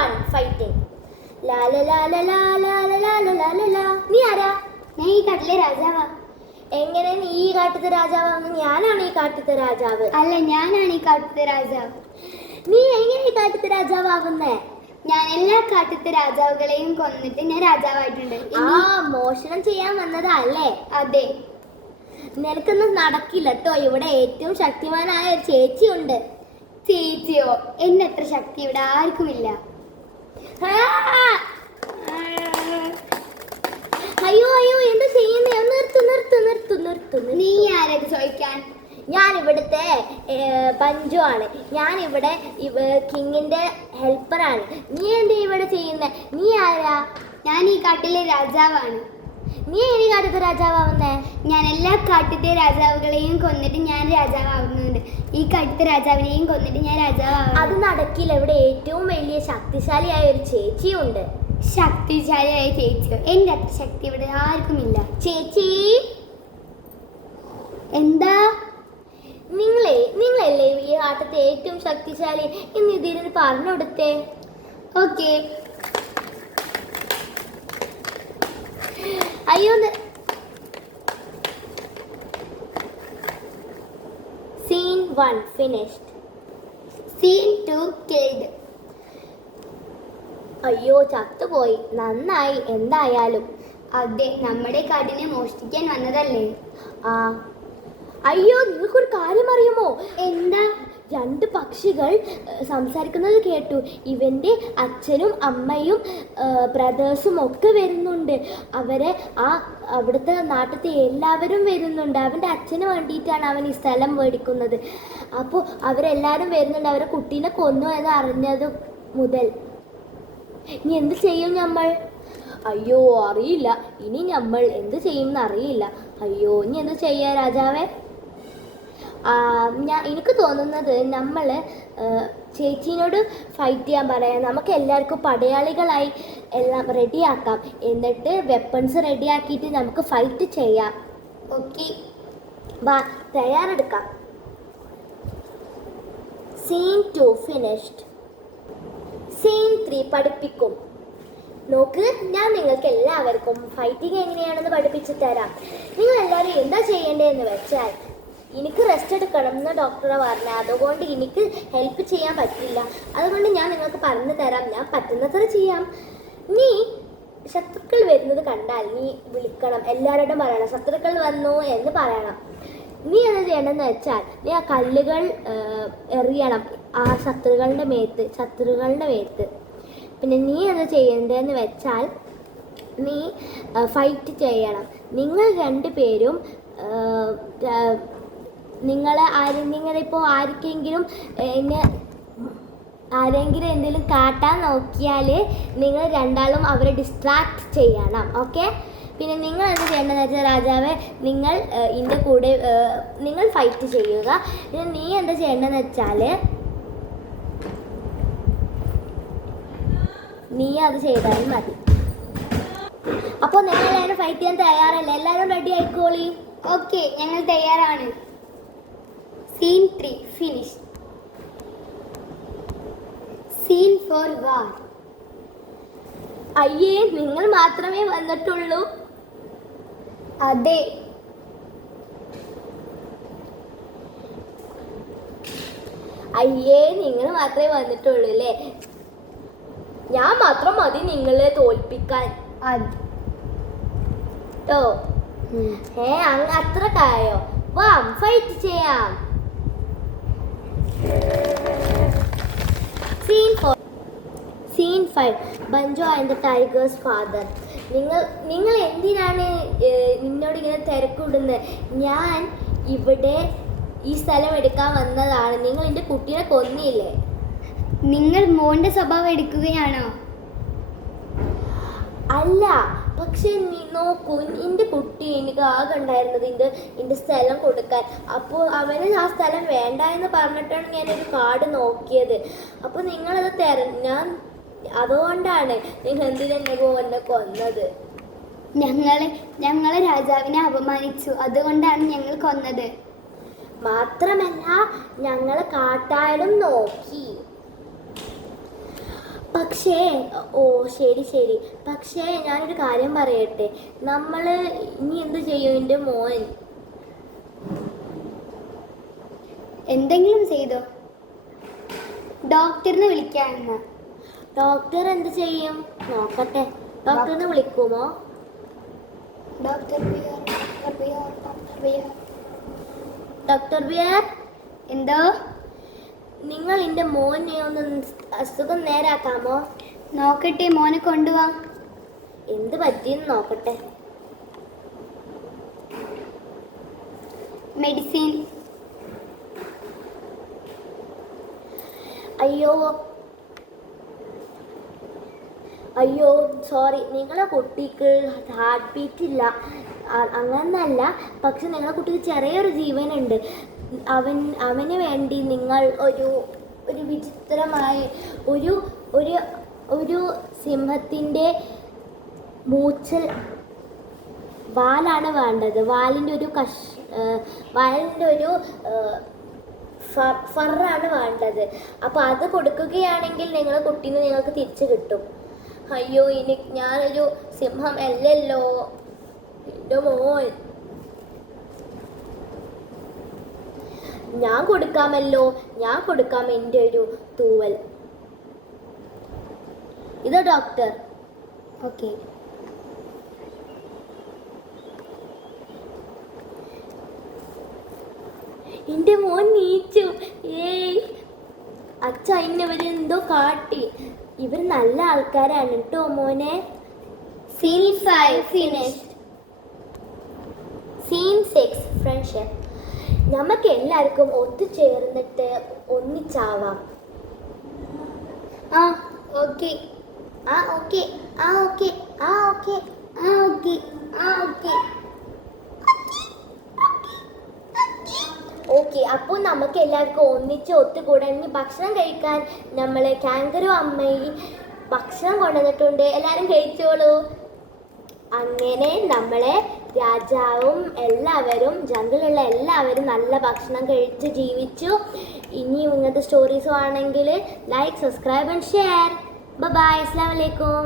1 fighting. നീ ആരാ? ഞാൻ ഈ കാട്ടിലെ രാജാവാ. എങ്ങനെ നീ ഈ കാട്ടത്തെ രാജാവാകുന്നു? ഞാനാണ് ഈ കാട്ടത്തെ രാജാവ്. അല്ല, ഞാനാണ് ഈ കാട്ടത്തെ രാജാവ്. നീ എങ്ങനെ ഈ കാട്ടത്തെ രാജാവാകുന്നേ? ഞാൻ എല്ലാ കാട്ടത്തെ രാജാവുകളെയും കൊന്നിട്ട് ഞാൻ രാജാവായിട്ടുണ്ട്. മോഷണം ചെയ്യാൻ വന്നതാ അല്ലേ? അതെ. നിനക്കൊന്നും നടക്കില്ല കേട്ടോ. ഇവിടെ ഏറ്റവും ശക്തിമാനായ ഒരു ചേച്ചിയുണ്ട്. ചേച്ചിയോ? എന്നെ അത്ര ശക്തി ഇവിടെ ആർക്കുമില്ല. അയ്യോ അയ്യോ, എന്താ ചെയ്യുന്നേ? നിർത്ത്. നീ ആരത് ചോദിക്കാൻ? ഞാൻ ഇവിടുത്തെ പഞ്ചു ആണ്. ഞാൻ ഇവിടെ കിങ്ങിന്റെ ഹെൽപ്പറാണ്. നീ എന്താ ഇവിടെ ചെയ്യുന്നേ? നീ ആരാ? ഞാൻ ഈ കാട്ടിലെ രാജാവാണ്. നീ ഈ കാട്ടത്തെ രാജാവാകുന്നേ? ഞാൻ എല്ലാ കാട്ടത്തെ രാജാവുകളെയും കൊന്നിട്ട് ഞാൻ രാജാവാകുന്നുണ്ട്. ഈ കാട്ടത്തെ രാജാവിനെയും കൊന്നിട്ട് ഞാൻ രാജാവാകും. അത് നടക്കില്ല. ഇവിടെ ഏറ്റവും വലിയ ശക്തിശാലിയായ ഒരു ചേച്ചിയുണ്ട്. ശക്തിശാലിയായ ചേച്ചിയോ? എൻ്റെ അത്ര ശക്തി ഇവിടെ ആർക്കുമില്ല. ചേച്ചി, എന്താ? നിങ്ങളല്ലേ ഈ ആട്ടത്തെ ഏറ്റവും ശക്തിശാലി എന്ന് ഇതിന് പറഞ്ഞു കൊടുത്തേ. ഓക്കെ. അയ്യോ. Scene 1 finished. Scene 2 killed. അയ്യോ, ചത്തുപോയി. നന്നായി എന്തായാലും. അതെ, നമ്മുടെ കാടിനെ മോഷ്ടിക്കാൻ വന്നതല്ലേ? അയ്യോ, നിങ്ങൾക്കൊരു കാര്യം അറിയുമോ? എന്താ? 2 പക്ഷികൾ സംസാരിക്കുന്നത് കേട്ടു. ഇവൻ്റെ അച്ഛനും അമ്മയും ബ്രദേഴ്സും ഒക്കെ വരുന്നുണ്ട്. അവിടുത്തെ നാട്ടിലത്തെ എല്ലാവരും വരുന്നുണ്ട്. അവൻ്റെ അച്ഛന് വേണ്ടിയിട്ടാണ് അവൻ ഈ സ്ഥലം മേടിക്കുന്നത്. അപ്പോൾ അവരെല്ലാവരും വരുന്നുണ്ട്. അവരെ കുട്ടീനെ കൊന്നു എന്ന് അറിഞ്ഞത് മുതൽ. ഇനി എന്ത് ചെയ്യും നമ്മൾ? അയ്യോ, അറിയില്ല. ഇനി നമ്മൾ എന്ത് ചെയ്യുമെന്ന് അറിയില്ല. അയ്യോ, ഇനി എന്ത് ചെയ്യാ രാജാവേ? എനിക്ക് തോന്നുന്നത് നമ്മൾ ചേച്ചീനോട് ഫൈറ്റ് ചെയ്യാൻ പറയാം. നമുക്ക് എല്ലാവർക്കും പടയാളികളായി എല്ലാം റെഡിയാക്കാം. എന്നിട്ട് വെപ്പൺസ് റെഡിയാക്കിയിട്ട് നമുക്ക് ഫൈറ്റ് ചെയ്യാം. ഓക്കെ, തയ്യാറെടുക്കാം. Scene 2 finished. Scene 3 പഠിപ്പിക്കും. നോക്ക്, ഞാൻ നിങ്ങൾക്ക് എല്ലാവർക്കും ഫൈറ്റിംഗ് എങ്ങനെയാണെന്ന് പഠിപ്പിച്ചു തരാം. നിങ്ങൾ എല്ലാവരും എന്താ ചെയ്യേണ്ടതെന്ന് വെച്ചാൽ, എനിക്ക് റെസ്റ്റ് എടുക്കണം എന്ന് ഡോക്ടറെ പറഞ്ഞത്. അതുകൊണ്ട് എനിക്ക് ഹെൽപ്പ് ചെയ്യാൻ പറ്റില്ല. അതുകൊണ്ട് ഞാൻ നിങ്ങൾക്ക് പറഞ്ഞു തരാം. ഞാൻ പറ്റുന്നത്ര ചെയ്യാം. നീ ശത്രുക്കൾ വരുന്നത് കണ്ടാൽ നീ വിളിക്കണം. എല്ലാവരോടും പറയണം ശത്രുക്കൾ വന്നു എന്ന് പറയണം. നീ എന്താ ചെയ്യേണ്ടതെന്ന് വെച്ചാൽ, നീ ആ കല്ലുകൾ എറിയണം ആ ശത്രുക്കളുടെ മേത്ത്. പിന്നെ നീ എന്താ ചെയ്യേണ്ടതെന്ന് വെച്ചാൽ, നീ ഫൈറ്റ് ചെയ്യണം. നിങ്ങൾ 2 പേരും നിങ്ങളിപ്പോൾ ആരെങ്കിലും എന്തെങ്കിലും കാട്ടാൻ നോക്കിയാൽ നിങ്ങൾ 2ആളും അവരെ ഡിസ്ട്രാക്ട് ചെയ്യണം. ഓക്കെ? പിന്നെ നിങ്ങൾ എന്ത് ചെയ്യേണ്ടതെന്ന് വെച്ചാൽ, രാജാവേ, നിങ്ങൾ ഇതിൻ്റെ കൂടെ നിങ്ങൾ ഫൈറ്റ് ചെയ്യുക. പിന്നെ നീ എന്താ ചെയ്യേണ്ടതെന്ന് വെച്ചാൽ, നീ അത് ചെയ്താലും മതി. അപ്പോൾ നിങ്ങൾ എല്ലാവരും ഫൈറ്റ് ചെയ്യാൻ തയ്യാറല്ലേ? എല്ലാവരും റെഡി ആയിക്കോളി. ഓക്കെ, ഞങ്ങൾ തയ്യാറാണ്. Scene 3 finished. Scene 4 war. അയ്യേ, നിങ്ങൾ മാത്രമേ വന്നിട്ടുള്ളൂ? അതെ. അയ്യേ, നിങ്ങൾ മാത്രമേ വന്നിട്ടുള്ളൂ അല്ലേ? ഞാൻ മാത്രം മതി നിങ്ങളെ തോൽപ്പിക്കാൻ. കേട്ടോ? അങ്ങ് അത്രക്കായോ? വാ, ഫൈറ്റ് ചെയ്യാം. Scene 5 Banjo and the tiger's father. നിങ്ങൾ എന്തിനാണ് നിന്നോട് ഇങ്ങനെ തിരക്കിടുന്നത്? ഞാൻ ഇവിടെ ഈ സ്ഥലം എടുക്കാൻ വന്നതാണ്. നിങ്ങൾ എൻ്റെ കുട്ടീനെ കൊന്നില്ലേ? നിങ്ങൾ മോൻ്റെ സ്വഭാവം എടുക്കുകയാണോ? അല്ല, പക്ഷെ നീ നോക്കൂ, എൻ്റെ കുട്ടി എനിക്ക് ആകെ ഉണ്ടായിരുന്നത് എൻ്റെ സ്ഥലം കൊടുക്കാൻ. അപ്പോൾ അവന് ആ സ്ഥലം വേണ്ട എന്ന് പറഞ്ഞിട്ടാണ് ഞാനൊരു കാർഡ് നോക്കിയത്. അപ്പോൾ നിങ്ങളത് ഞാൻ അതുകൊണ്ടാണ് നിങ്ങൾ എന്തിനെന്നെ കൊന്നത്. ഞങ്ങളെ രാജാവിനെ അപമാനിച്ചു, അതുകൊണ്ടാണ് ഞങ്ങൾ കൊന്നത്. മാത്രമല്ല ഞങ്ങൾ കാട്ടായാലും നോക്കി. പക്ഷേ ഓ ശരി ശരി, പക്ഷേ ഞാനൊരു കാര്യം പറയട്ടെ, നമ്മൾ ഇനി എന്ത് ചെയ്യും? എൻ്റെ മോൻ എന്തെങ്കിലും ചെയ്തോ? ഡോക്ടറിനെ വിളിക്കാമെന്ന്. ഡോക്ടർ എന്ത് ചെയ്യും? നോക്കട്ടെ, ഡോക്ടറിനെ വിളിക്കുമോ? Doctor bear, doctor bear, doctor bear. Doctor bear, എന്തോ? നിങ്ങൾ എൻ്റെ മോനെ ഒന്ന് അസുഖം നേരാക്കാമോ? നോക്കട്ടെ, മോനെ കൊണ്ടുവാ. എന്ത് പറ്റിയെന്ന് നോക്കട്ടെ. മെഡിസിൻ. അയ്യോ അയ്യോ സോറി, നിങ്ങളെ കുട്ടിക്ക് ഹാർട്ട് ബീറ്റ് ഇല്ല, അങ്ങനല്ല. പക്ഷെ നിങ്ങളെ കുട്ടിക്ക് ചെറിയൊരു ജീവനുണ്ട്. അവന് വേണ്ടി നിങ്ങൾ ഒരു വിചിത്രമായ ഒരു സിംഹത്തിൻ്റെ മൂച്ചൽ വാലാണ് വേണ്ടത്. വാലിൻ്റെ ഒരു ഫറാണ് വേണ്ടത്. അപ്പോൾ അത് കൊടുക്കുകയാണെങ്കിൽ നിങ്ങളുടെ കുട്ടീനെ നിങ്ങൾക്ക് തിരിച്ചു കിട്ടും. അയ്യോ, ഇനി ഞാനൊരു സിംഹം അല്ലല്ലോ, എൻ്റെ മോൻ. ഞാൻ കൊടുക്കാം എൻ്റെ ഒരു തൂവൽ. ഇത് ഡോക്ടർ. ഓക്കെ. എൻ്റെ മോൻ നീച്ചു. ഏയ് അച്ഛ, ഇന്നവരെന്തോ കാട്ടി. ഇവർ നല്ല ആൾക്കാരാണ് കേട്ടോ മോനെ. Scene 5 finished. Scene 6 friendship. നമുക്ക് എല്ലാവർക്കും ഒത്തുചേർന്നിട്ട് ഒന്നിച്ചാവാം. ഓക്കെ. ഓക്കെ. ഓക്കെ, അപ്പോൾ നമുക്ക് എല്ലാവർക്കും ഒന്നിച്ച് ഒത്തുകൂടാൻ. ഇനി ഭക്ഷണം കഴിക്കാൻ നമ്മൾ കാങ്കരു അമ്മയി ഭക്ഷണം കൊണ്ടുവന്നിട്ടുണ്ട്, എല്ലാവരും കഴിച്ചോളൂ. അങ്ങനെ നമ്മളെ രാജാവും എല്ലാവരും, ജംഗിളിലുള്ള എല്ലാവരും നല്ല ഭക്ഷണം കഴിച്ച് ജീവിച്ചു. ഇനിയും ഇങ്ങനത്തെ സ്റ്റോറീസ് ആണെങ്കിൽ like, subscribe and share. Bye, അസ്സലാമു അലൈക്കും.